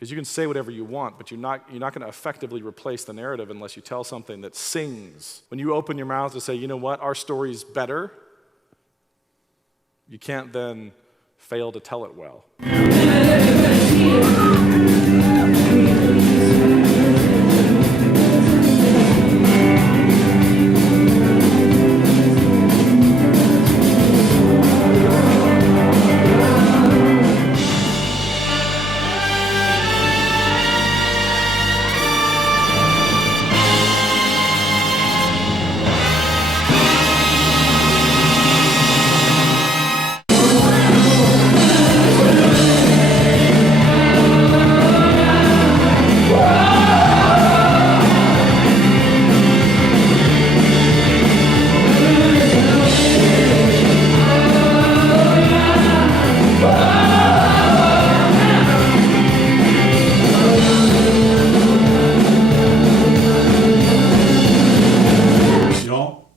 Because you can say whatever you want, but you're not going to effectively replace the narrative unless you tell something that sings. When you open your mouth to say, you know what, our story's better, you can't then fail to tell it well.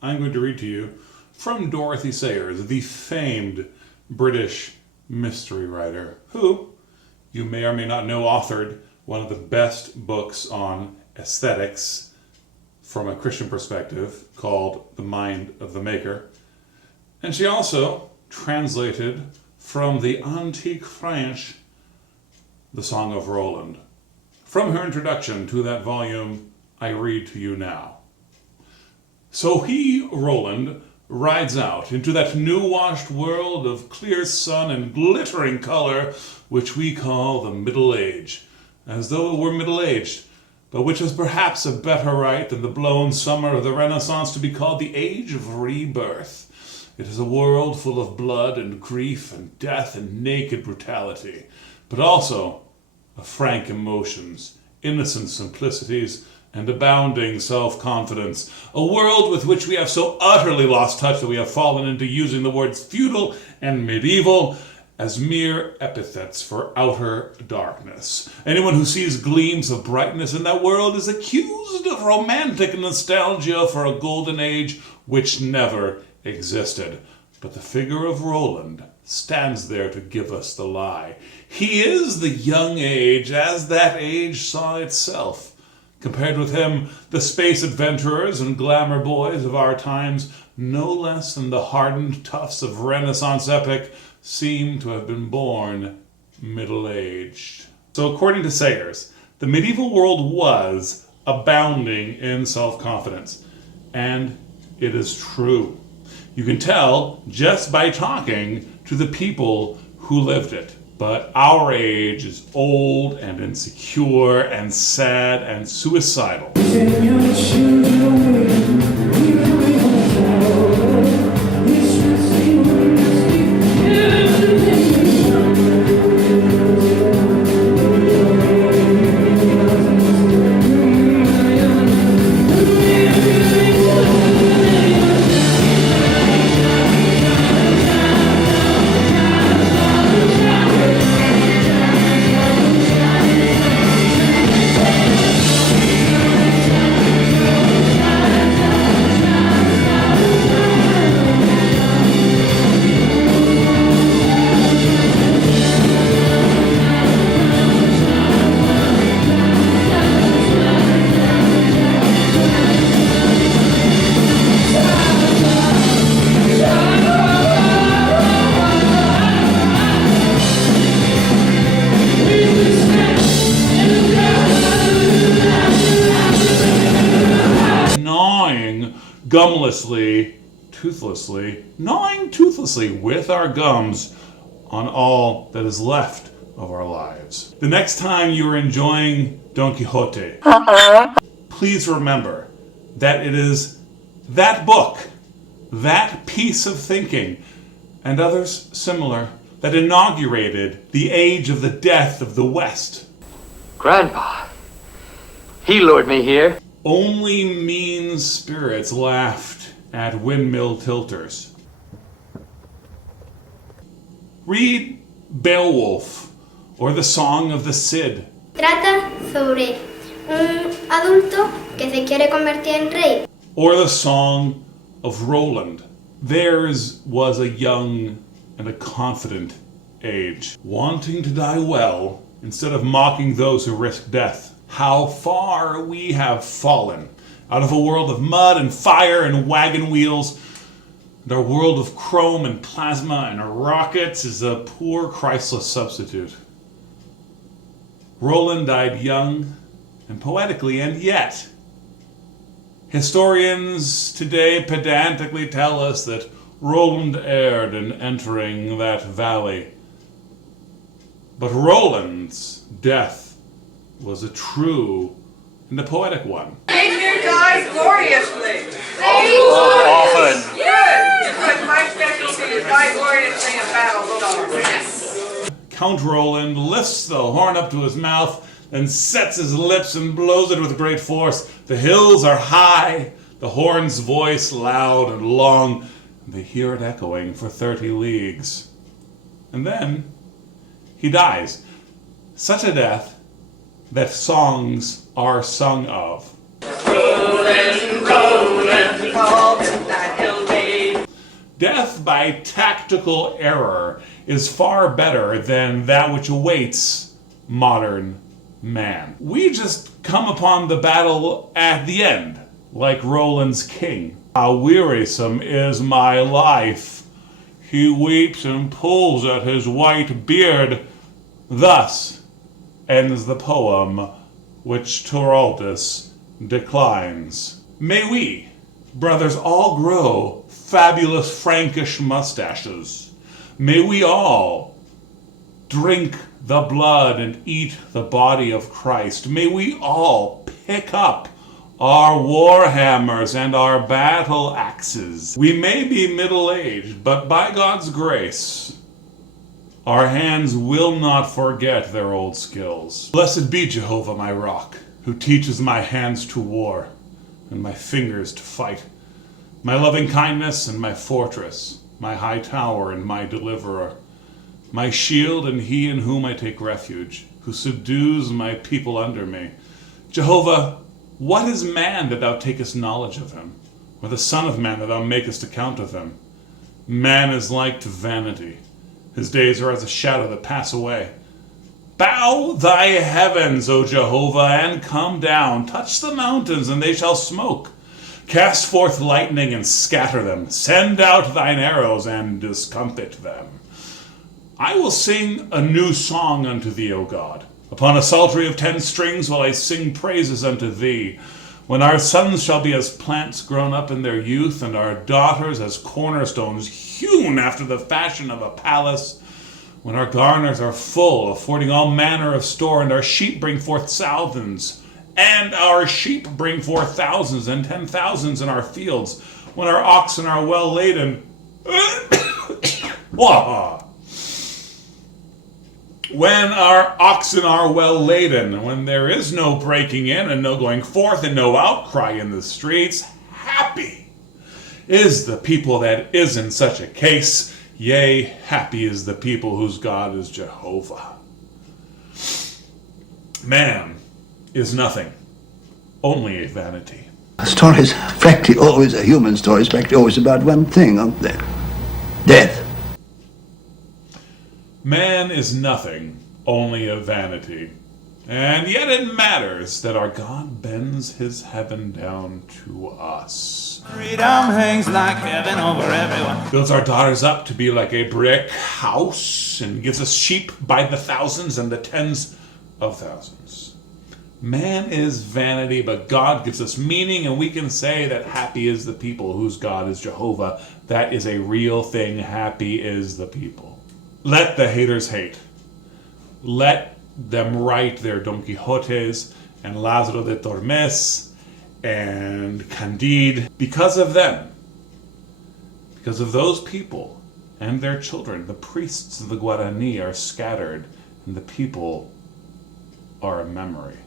I'm going to read to you from Dorothy Sayers, the famed British mystery writer, who, you may or may not know, authored one of the best books on aesthetics from a Christian perspective called The Mind of the Maker. And she also translated from the antique French the Song of Roland. From her introduction to that volume, I read to you now. So he, Roland, rides out into that new-washed world of clear sun and glittering color, which we call the Middle Age, as though it were middle-aged, but which is perhaps a better right than the blown summer of the Renaissance to be called the Age of Rebirth. It is a world full of blood and grief and death and naked brutality, but also of frank emotions, innocent simplicities, and abounding self-confidence. A world with which we have so utterly lost touch that we have fallen into using the words feudal and medieval as mere epithets for outer darkness. Anyone who sees gleams of brightness in that world is accused of romantic nostalgia for a golden age which never existed. But the figure of Roland stands there to give us the lie. He is the young age as that age saw itself. Compared with him, the space adventurers and glamour boys of our times, no less than the hardened toughs of Renaissance epic, seem to have been born middle-aged. So according to Sayers, the medieval world was abounding in self-confidence. And it is true. You can tell just by talking to the people who lived it. But our age is old and insecure and sad and suicidal. Gnawing toothlessly with our gums on all that is left of our lives. The next time you are enjoying Don Quixote, please remember that it is that book, that piece of thinking, and others similar, that inaugurated the age of the death of the West. Grandpa, he lured me here. Only mean spirits laughed at windmill tilters. Read Beowulf or The Song of the Cid. Trata sobre un adulto que se quiere convertir en rey. Or The Song of Roland. Theirs was a young and a confident age, wanting to die well instead of mocking those who risk death. How far we have fallen out of a world of mud and fire and wagon wheels. And our world of chrome and plasma and rockets is a poor Christless substitute. Roland died young and poetically, and yet historians today pedantically tell us that Roland erred in entering that valley. But Roland's death was a true and a poetic one. Shakespeare died gloriously. Often. Good, because my specialty is die gloriously in battle songs. Count Roland lifts the horn up to his mouth, then sets his lips and blows it with great force. The hills are high, the horn's voice loud and long, and they hear it echoing for 30 leagues. And then he dies. Such a death that songs are sung of. Death by tactical error is far better than that which awaits modern man. We just come upon the battle at the end, like Roland's king. How wearisome is my life. He weeps and pulls at his white beard. Thus ends the poem which Toraldus declines. May we, brothers, all grow fabulous Frankish mustaches. May we all drink the blood and eat the body of Christ. May we all pick up our war hammers and our battle axes. We may be middle-aged, but by God's grace, our hands will not forget their old skills. Blessed be Jehovah, my rock, who teaches my hands to war and my fingers to fight, my loving kindness and my fortress, my high tower and my deliverer, my shield and he in whom I take refuge, who subdues my people under me. Jehovah, what is man that thou takest knowledge of him, or the son of man that thou makest account of him? Man is like to vanity. His days are as a shadow that pass away. Bow thy heavens, O Jehovah, and come down. Touch the mountains, and they shall smoke. Cast forth lightning and scatter them. Send out thine arrows and discomfit them. I will sing a new song unto thee, O God. Upon a psaltery of 10 strings will I sing praises unto thee. When our sons shall be as plants grown up in their youth, and our daughters as cornerstones hewn after the fashion of a palace, when our garners are full, affording all manner of store, and our sheep bring forth thousands, and our sheep bring forth thousands and 10,000s in our fields, when our oxen are well laden, when our oxen are well laden, when there is no breaking in and no going forth and no outcry in the streets, happy is the people that is in such a case. Yea, happy is the people whose God is Jehovah. Man is nothing, only a vanity. Stories, practically always, a human story is practically always about one thing, aren't they? Death. Man is nothing, only a vanity. And yet it matters that our God bends his heaven down to us. Freedom hangs like heaven over everyone. Builds our daughters up to be like a brick house and gives us sheep by the thousands and the tens of thousands. Man is vanity, but God gives us meaning, and we can say that happy is the people whose God is Jehovah. That is a real thing. Happy is the people. Let the haters hate. Let them write their Don Quixotes and Lázaro de Tormes and Candide. Because of them, because of those people and their children, the priests of the Guarani are scattered and the people are a memory.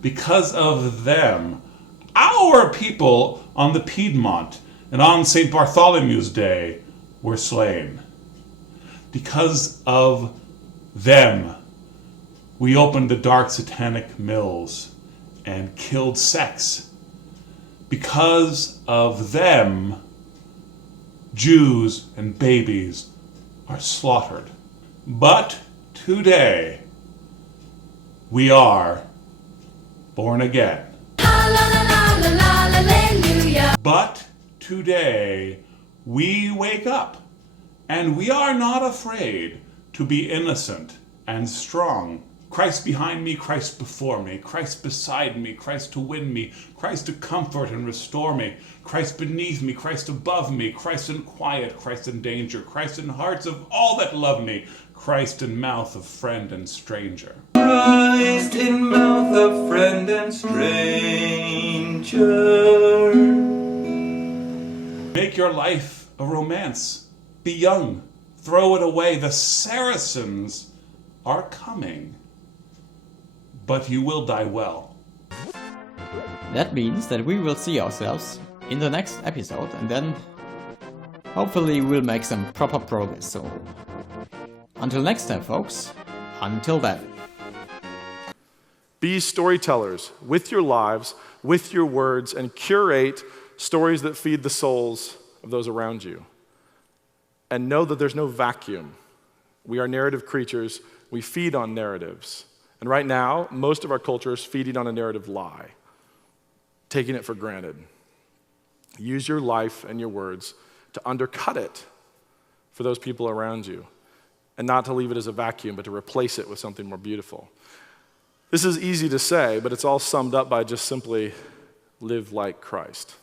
Because of them, our people on the Piedmont and on St. Bartholomew's Day were slain. Because of them, we opened the dark satanic mills and killed sex. Because of them, Jews and babies are slaughtered. But today, We are born again. But today we wake up and we are not afraid to be innocent and strong. Christ behind me, Christ before me, Christ beside me, Christ to win me, Christ to comfort and restore me, Christ beneath me, Christ above me, Christ in quiet, Christ in danger, Christ in hearts of all that love me, Christ in mouth of friend and stranger. Christ in mouth of friend and stranger. Make your life a romance. Be young. Throw it away. The Saracens are coming. But you will die well. That means that we will see ourselves in the next episode, and then hopefully we'll make some proper progress. So until next time, folks, until then. Be storytellers with your lives, with your words, and curate stories that feed the souls of those around you. And know that there's no vacuum. We are narrative creatures. We feed on narratives. And right now, most of our culture is feeding on a narrative lie, taking it for granted. Use your life and your words to undercut it for those people around you, and not to leave it as a vacuum, but to replace it with something more beautiful. This is easy to say, but it's all summed up by just simply live like Christ.